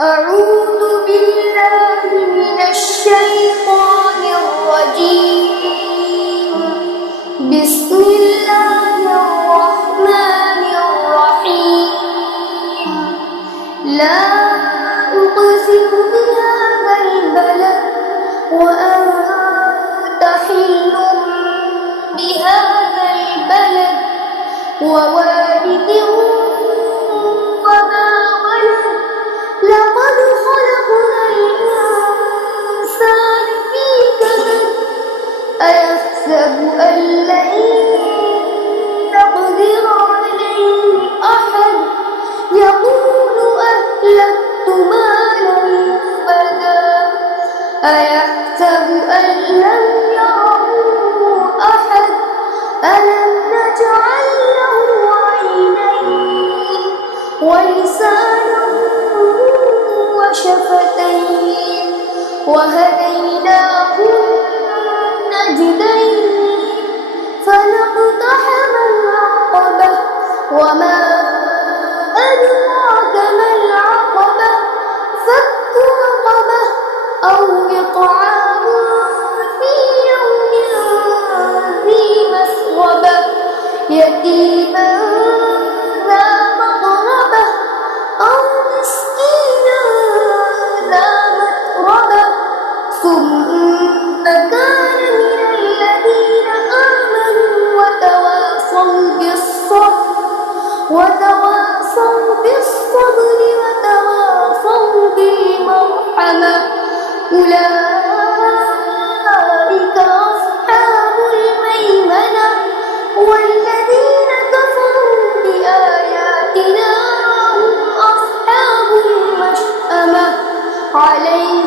أعوذ بالله من الشيطان الرجيم. بسم الله الرحمن الرحيم. لا أقسم بهذا البلد وأنت حل بهذا البلد ووالد وما ولد. لقد خلقنا الإنسان في كبد. أيحسب أن لن نقدر عليه أحد. يقول أهلكت مالا لبدا. أيحسب أن لم يره أحد. ألم نجعل له عينين ولسانا وشفتين وهديناه النجدين فلاقتحم العقبة وما أدراك ما العقبة فك رقبة أو إطعام في يوم ذي مسغبة يتيما ذا مقربة أو مسكينا ذا متربة ثم كان من الذين آمنوا وتواصوا بالصبر وتواصوا بالمرحمة أولئك أصحاب الميمنة. والذين كفروا بآياتنا هم أصحاب المشأمة عليهم